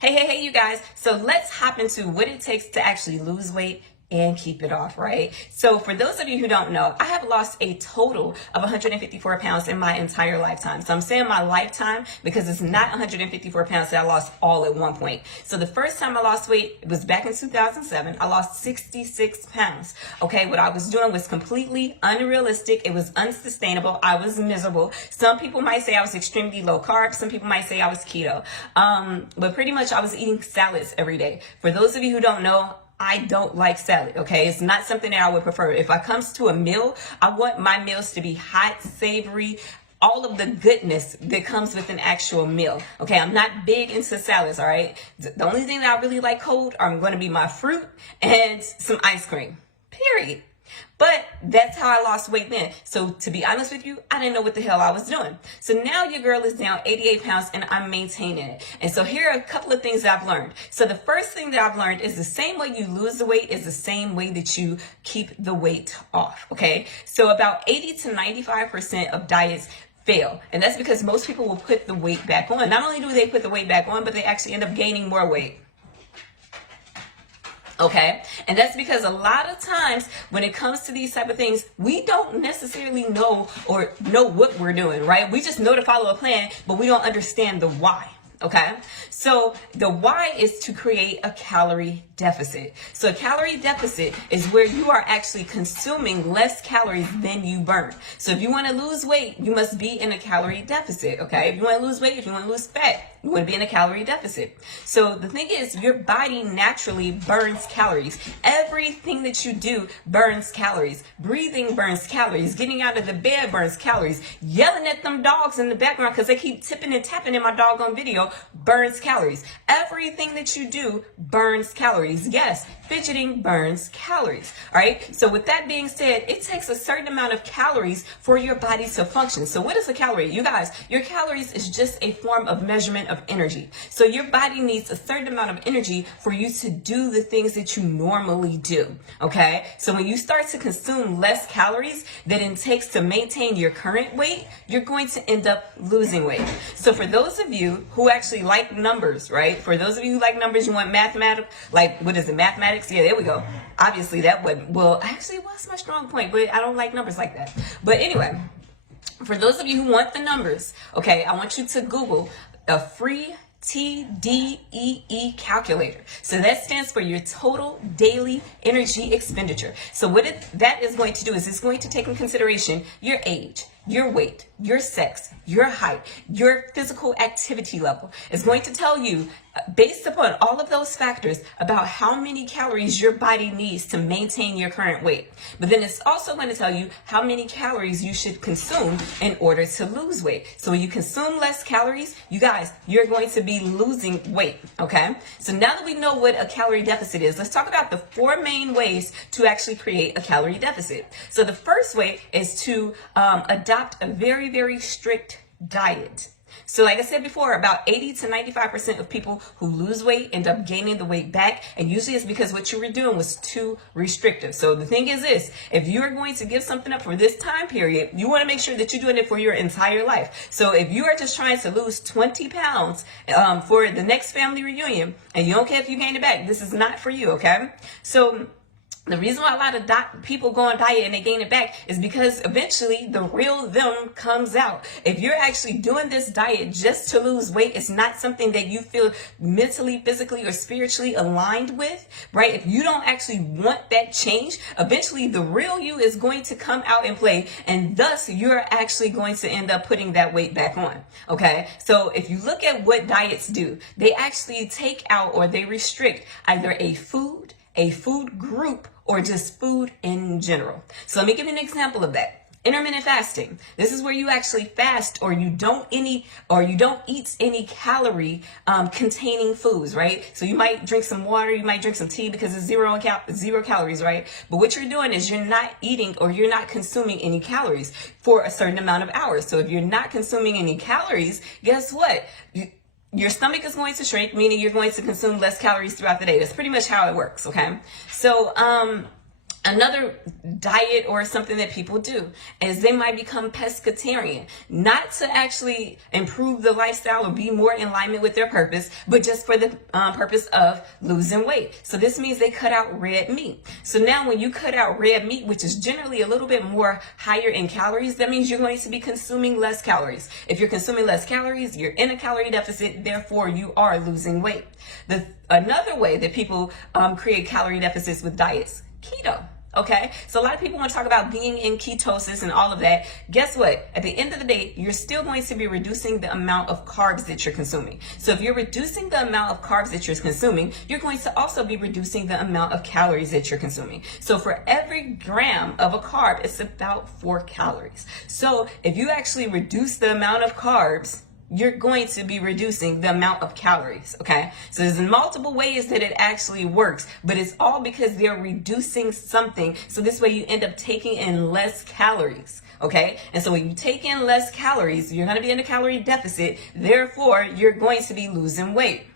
Hey, you guys. So let's hop into what it takes to actually lose weight and keep it off, right? So for those of you who don't know, I have lost a total of 154 pounds in my entire lifetime. So I'm saying my lifetime because it's not 154 pounds that I lost all at one point. So the first time I lost weight was back in 2007. I lost 66 pounds. Okay, what I was doing was completely unrealistic. It was unsustainable. I was miserable. Some people might say I was extremely low carb. Some people might say I was keto. But pretty much I was eating salads every day. For those of you who don't know, I don't like salad, okay? It's not something that I would prefer. If it comes to a meal, I want my meals to be hot, savory, all of the goodness that comes with an actual meal, okay? I'm not big into salads, all right? The only thing that I really like cold are going to be my fruit and some ice cream, period. But that's how I lost weight then. So to be honest with you, I didn't know what the hell I was doing. So now your girl is down 88 pounds and I'm maintaining it. And so here are a couple of things that I've learned. So the first thing that I've learned is the same way you lose the weight is the same way that you keep the weight off, okay? So about 80 to 95% of diets fail. And that's because most people will put the weight back on. Not only do they put the weight back on, but they actually end up gaining more weight. Okay, and that's because a lot of times when it comes to these type of things, we don't necessarily know what we're doing, right? We just know to follow a plan, but we don't understand the why. Okay, so the why is to create a calorie deficit. So a calorie deficit is where you are actually consuming less calories than you burn. So if you want to lose weight, you must be in a calorie deficit. Okay, if you want to lose weight, if you want to lose fat, you want to be in a calorie deficit. So the thing is, your body naturally burns calories. Everything that you do burns calories. Breathing burns calories. Getting out of the bed burns calories. Yelling at them dogs in the background because they keep tipping and tapping in my doggone video burns calories. Everything that you do burns calories. Yes, fidgeting burns calories. All right. So with that being said, it takes a certain amount of calories for your body to function. So what is a calorie? You guys, your calories is just a form of measurement of energy. So your body needs a certain amount of energy for you to do the things that you normally do. Okay. So when you start to consume less calories than it takes to maintain your current weight, you're going to end up losing weight. So for those of you who actually like numbers, right? For those of you who like numbers, you want mathematics, like what is it? Mathematics? Yeah, there we go. Obviously that wouldn't, well, actually it was my strong point, but I don't like numbers like that. But anyway, for those of you who want the numbers, okay, I want you to Google a free TDEE calculator. So that stands for your total daily energy expenditure. So what that is going to do is it's going to take in consideration your age, your weight, your sex, your height, your physical activity level. It's going to tell you, based upon all of those factors, about how many calories your body needs to maintain your current weight. But then it's also going to tell you how many calories you should consume in order to lose weight. So when you consume less calories, you guys, you're going to be losing weight, okay? So now that we know what a calorie deficit is, let's talk about the four main ways to actually create a calorie deficit. So the first way is to adopt a very, very strict diet. So like I said before, about 80 to 95% of people who lose weight end up gaining the weight back. And usually it's because what you were doing was too restrictive. So the thing is this, if you're going to give something up for this time period, you want to make sure that you're doing it for your entire life. So if you are just trying to lose 20 pounds for the next family reunion, and you don't care if you gain it back, this is not for you, okay? So the reason why a lot of people go on diet and they gain it back is because eventually the real them comes out. If you're actually doing this diet just to lose weight, it's not something that you feel mentally, physically, or spiritually aligned with, right? If you don't actually want that change, eventually the real you is going to come out and play, and thus you're actually going to end up putting that weight back on, okay? So if you look at what diets do, they actually take out or they restrict either a food group, or just food in general. So let me give you an example of that. Intermittent fasting. This is where you actually fast or you don't eat any calorie containing foods, right? So you might drink some water, you might drink some tea because it's zero calories, right? But what you're doing is you're not eating or you're not consuming any calories for a certain amount of hours. So if you're not consuming any calories, guess what? Your stomach is going to shrink, meaning you're going to consume less calories throughout the day. That's pretty much how it works, okay? So Another diet or something that people do is they might become pescatarian, not to actually improve the lifestyle or be more in alignment with their purpose, but just for the purpose of losing weight. So this means they cut out red meat. So now when you cut out red meat, which is generally a little bit more higher in calories, that means you're going to be consuming less calories. If you're consuming less calories, you're in a calorie deficit, therefore you are losing weight. Another way that people create calorie deficits with diets: keto. Okay, so a lot of people want to talk about being in ketosis and all of that. Guess what? At the end of the day, you're still going to be reducing the amount of carbs that you're consuming. So if you're reducing the amount of carbs that you're consuming, you're going to also be reducing the amount of calories that you're consuming. So for every gram of a carb, it's about 4 calories. So if you actually reduce the amount of carbs, you're going to be reducing the amount of calories, okay? So there's multiple ways that it actually works, but it's all because they're reducing something. So this way you end up taking in less calories, okay? And so when you take in less calories, you're gonna be in a calorie deficit. Therefore, you're going to be losing weight.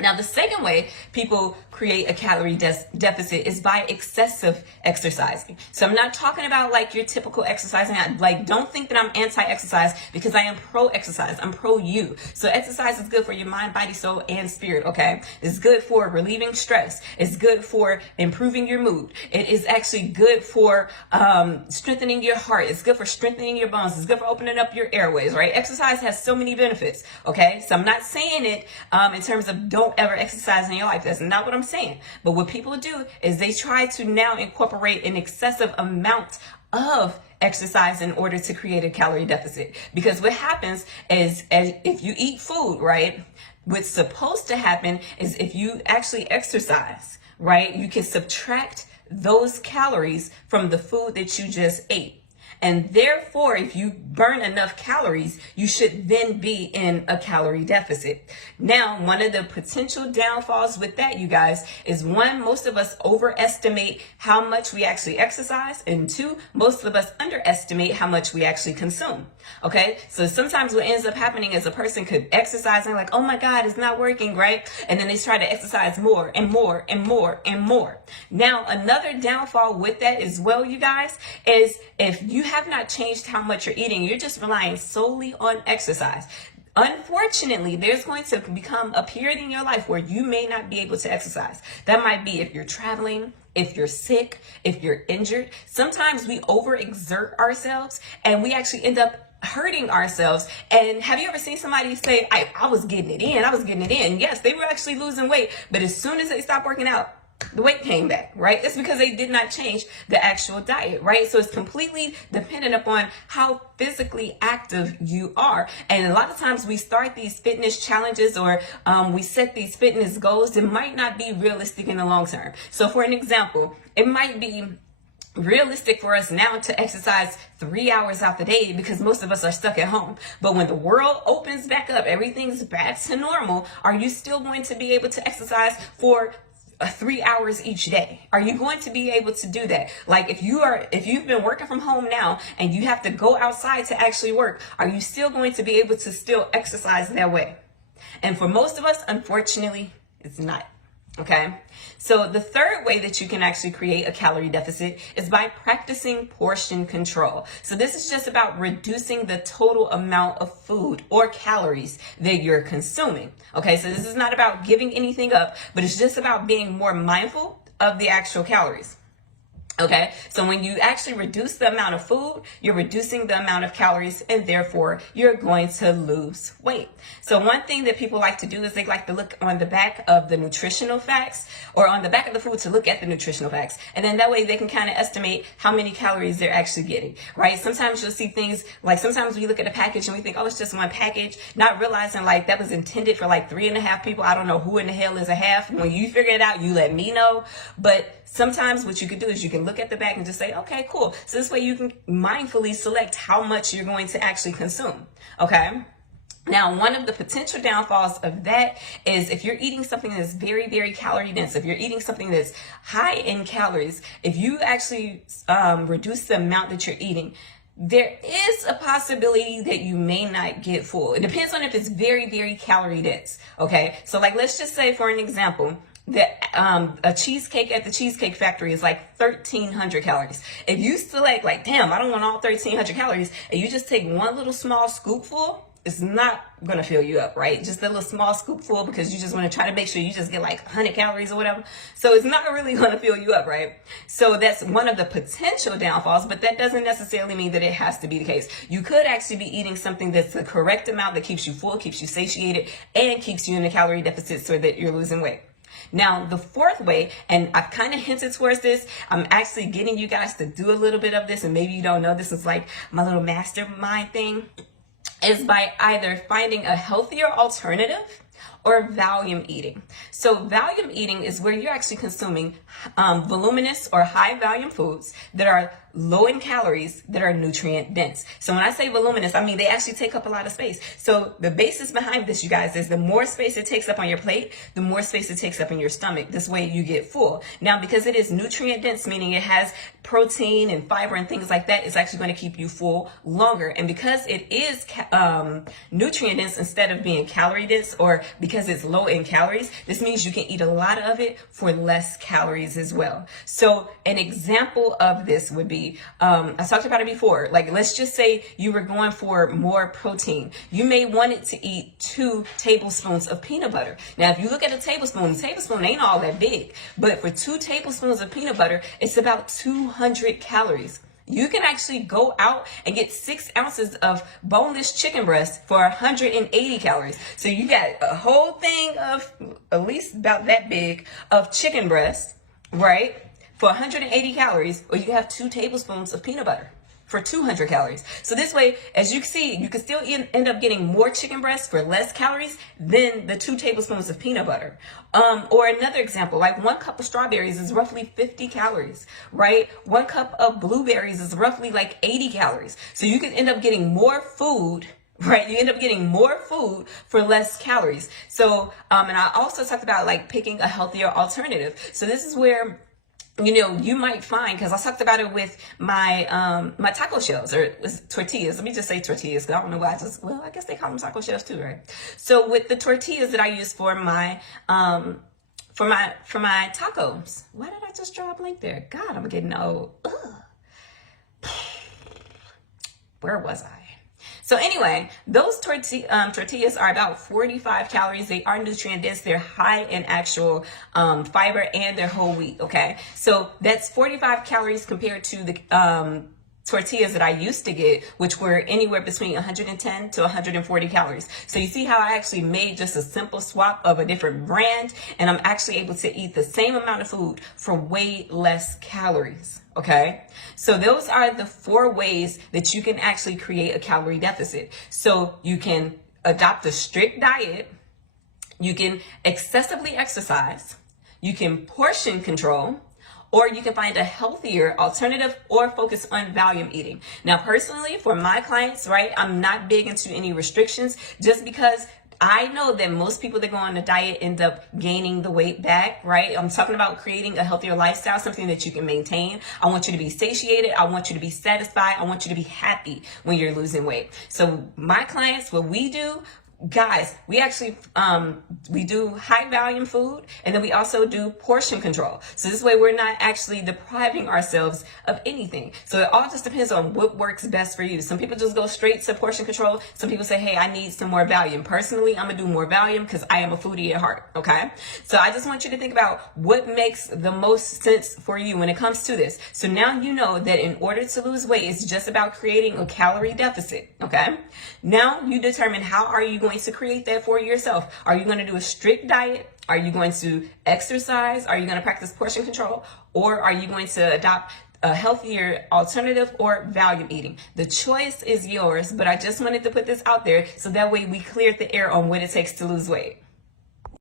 Now, the second way people create a calorie deficit is by excessive exercising. So I'm not talking about like your typical exercising. Like, don't think that I'm anti-exercise, because I am pro-exercise. I'm pro-you. So exercise is good for your mind, body, soul, and spirit, okay? It's good for relieving stress. It's good for improving your mood. It is actually good for strengthening your heart. It's good for strengthening your bones. It's good for opening up your airways, right? Exercise has so many benefits, okay? So I'm not saying it in terms of don't ever exercise in your life. That's not what I'm saying. But what people do is they try to now incorporate an excessive amount of exercise in order to create a calorie deficit. Because what happens is, if you eat food, right, what's supposed to happen is if you actually exercise, right, you can subtract those calories from the food that you just ate. And therefore, if you burn enough calories, you should then be in a calorie deficit. Now, one of the potential downfalls with that, you guys, is one, most of us overestimate how much we actually exercise, and two, most of us underestimate how much we actually consume. Okay, so sometimes what ends up happening is a person could exercise and like, oh my God, it's not working, right? And then they try to exercise more and more and more and more. Now, another downfall with that as well, you guys, is if you have not changed how much you're eating, you're just relying solely on exercise. Unfortunately, there's going to become a period in your life where you may not be able to exercise. That might be if you're traveling, if you're sick, if you're injured. Sometimes we overexert ourselves and we actually end up hurting ourselves. And have you ever seen somebody say, I was getting it in, I was getting it in? Yes, they were actually losing weight, but as soon as they stopped working out, the weight came back, right? It's because they did not change the actual diet, right? So it's completely dependent upon how physically active you are. And a lot of times we start these fitness challenges or we set these fitness goals that might not be realistic in the long term. So for an example, it might be realistic for us now to exercise 3 hours out the day because most of us are stuck at home. But when the world opens back up, everything's back to normal, are you still going to be able to exercise for 3 hours each day? Are you going to be able to do that? Like if you've been working from home now and you have to go outside to actually work, are you still going to be able to still exercise that way? And for most of us, unfortunately, it's not. Okay, so the third way that you can actually create a calorie deficit is by practicing portion control. So this is just about reducing the total amount of food or calories that you're consuming. Okay, so this is not about giving anything up, but it's just about being more mindful of the actual calories. Okay, so when you actually reduce the amount of food, you're reducing the amount of calories, and therefore you're going to lose weight. So one thing that people like to do is they like to look on the back of the nutritional facts or on the back of the food to look at the nutritional facts. And then that way they can kind of estimate how many calories they're actually getting, right? Sometimes you'll see things like sometimes we look at a package and we think, oh, it's just one package, not realizing like that was intended for like 3.5 people. I don't know who in the hell is a half. When you figure it out, you let me know. But sometimes what you could do is you can look at the back and just say, okay, cool. So this way you can mindfully select how much you're going to actually consume. Okay. Now, one of the potential downfalls of that is if you're eating something that's very, very calorie dense, if you're eating something that's high in calories, if you actually reduce the amount that you're eating, there is a possibility that you may not get full. It depends on if it's very, very calorie dense. Okay. So like, let's just say for an example, that a cheesecake at the Cheesecake Factory is like 1,300 calories. If you select like, damn, I don't want all 1,300 calories, and you just take one little small scoopful, it's not going to fill you up, right? Just a little small scoopful, because you just want to try to make sure you just get like 100 calories or whatever. So it's not really going to fill you up, right? So that's one of the potential downfalls, but that doesn't necessarily mean that it has to be the case. You could actually be eating something that's the correct amount that keeps you full, keeps you satiated, and keeps you in a calorie deficit so that you're losing weight. Now, the fourth way, and I've kind of hinted towards this, I'm actually getting you guys to do a little bit of this, and maybe you don't know, this is like my little mastermind thing, is by either finding a healthier alternative or volume eating. So volume eating is where you're actually consuming voluminous or high volume foods that are low in calories, that are nutrient dense. So when I say voluminous, I mean they actually take up a lot of space. So the basis behind this, you guys, is the more space it takes up on your plate, the more space it takes up in your stomach. This way you get full. Now, because it is nutrient dense, meaning it has protein and fiber and things like that, it's actually going to keep you full longer. And because it is nutrient dense instead of being calorie dense, or because it's low in calories, this means you can eat a lot of it for less calories as well. So an example of this would be, I talked about it before, like let's just say you were going for more protein. You may want it to eat 2 tablespoons of peanut butter. Now, if you look at a tablespoon ain't all that big, but for 2 tablespoons of peanut butter, it's about 200 calories. You can actually go out and get 6 ounces of boneless chicken breast for 180 calories. So you got a whole thing of at least about that big of chicken breast, right, for 180 calories, or you have 2 tablespoons of peanut butter for 200 calories. So this way, as you can see, you can still end up getting more chicken breast for less calories than the 2 tablespoons of peanut butter. Or another example, like 1 cup of strawberries is roughly 50 calories, right? 1 cup of blueberries is roughly like 80 calories. So you can end up getting more food, right? You end up getting more food for less calories. So, and I also talked about like picking a healthier alternative. So this is where, you know, you might find, because I talked about it with my my taco shells, or tortillas. Let me just say tortillas, because I don't know why I guess they call them taco shells too, right? So with the tortillas that I use for my tacos, why did I just draw a blank there? God, I'm getting old. Ugh. Where was I? So anyway, those tortillas are about 45 calories. They are nutrient dense. They're high in actual fiber, and they're whole wheat, okay? So that's 45 calories compared to the tortillas that I used to get, which were anywhere between 110 to 140 calories. So you see how I actually made just a simple swap of a different brand, and I'm actually able to eat the same amount of food for way less calories. Okay, so those are the 4 ways that you can actually create a calorie deficit. So you can adopt a strict diet, you can excessively exercise, you can portion control, or you can find a healthier alternative, or focus on volume eating. Now, personally, for my clients, right, I'm not big into any restrictions, just because I know that most people that go on a diet end up gaining the weight back, right? I'm talking about creating a healthier lifestyle, something that you can maintain. I want you to be satiated. I want you to be satisfied. I want you to be happy when you're losing weight. So my clients, what we do, guys, we actually we do high volume food, and then we also do portion control. So this way we're not actually depriving ourselves of anything. So it all just depends on what works best for you. Some people just go straight to portion control. Some people say, hey, I need some more volume. Personally, I'm gonna do more volume because I am a foodie at heart, okay? So I just want you to think about what makes the most sense for you when it comes to this. So now you know that in order to lose weight, it's just about creating a calorie deficit, okay? Now you determine, how are you going to create that for yourself? Are you going to do a strict diet? Are you going to exercise? Are you going to practice portion control? Or are you going to adopt a healthier alternative, or volume eating? The choice is yours, but I just wanted to put this out there so that way we cleared the air on what it takes to lose weight.